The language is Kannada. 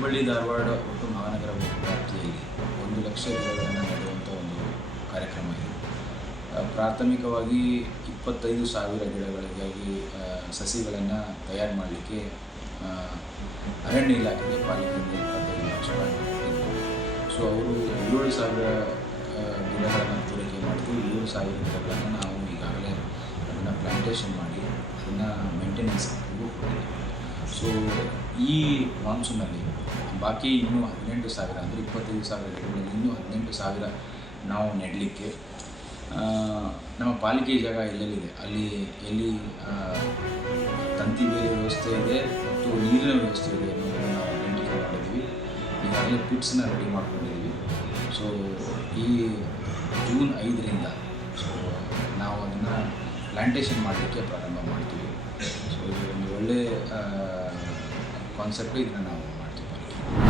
ಹುಬ್ಬಳ್ಳಿ ಧಾರವಾಡ ಒಟ್ಟು ಮಹಾನಗರ ವ್ಯಾಪ್ತಿಯಲ್ಲಿ 1,00,000 ಗಿಡಗಳನ್ನು ನೆಡುವಂಥ ಒಂದು ಕಾರ್ಯಕ್ರಮ ಇದೆ. ಪ್ರಾಥಮಿಕವಾಗಿ 25,000 ಗಿಡಗಳಿಗಾಗಿ ಸಸಿಗಳನ್ನು ತಯಾರು ಮಾಡಲಿಕ್ಕೆ ಅರಣ್ಯ ಇಲಾಖೆಗೆ ಪಾಲಿಕೆಯಿಂದ 25 ಲಕ್ಷ ಕೊಟ್ಟಿದ್ದು. ಸೊ ಅವರು 7,000 ಗಿಡಗಳನ್ನು ಪೂರೈಕೆ ಮಾಡ್ತೀವಿ. 7,000 ಗಿಡಗಳನ್ನು ನಾವು ಈಗಾಗಲೇ ಅದನ್ನು ಪ್ಲಾಂಟೇಷನ್ ಮಾಡಿ ಅದನ್ನು ಮೇಂಟೆನೆನ್ಸ್ಗೂ ಕೊಟ್ಟಿದ್ದೀವಿ. ಸೊ ಈ ಮಾನ್ಸೂನಲ್ಲಿ ಬಾಕಿ ಇನ್ನೂ 18,000 ಅಂದರೆ 25,000 ಗಿಡಗಳಲ್ಲಿ ಇನ್ನೂ 18,000 ನಾವು ನೆಡಲಿಕ್ಕೆ ನಮ್ಮ ಪಾಲಿಕೆ ಜಾಗ ಎಲ್ಲೆಲ್ಲಿದೆ ಅಲ್ಲಿ ಎಲ್ಲಿ ತಂತಿ ಬೇಲಿ ವ್ಯವಸ್ಥೆ ಇದೆ ಮತ್ತು ನೀರಿನ ವ್ಯವಸ್ಥೆ ಇದೆ ಅನ್ನೋದನ್ನು ನಾವು ಐಡೆಂಟಿಫೈ ಮಾಡಿದ್ದೀವಿ. ಈಗಾಗಲೇ ಪಿಟ್ಸನ್ನ ರೆಡಿ ಮಾಡ್ಕೊಂಡಿದ್ದೀವಿ. ಸೊ ಈ ಜೂನ್ 5ರಿಂದ ಸೊ ನಾವು ಅದನ್ನು ಪ್ಲಾಂಟೇಷನ್ ಮಾಡಲಿಕ್ಕೆ ಪ್ರಾರಂಭ ಮಾಡ್ತೀವಿ. ಸೊ ಇದು ಒಂದು ಒಳ್ಳೆಯ ಕಾನ್ಸೆಪ್ಟ್. ಇದನ್ನು ನಾವು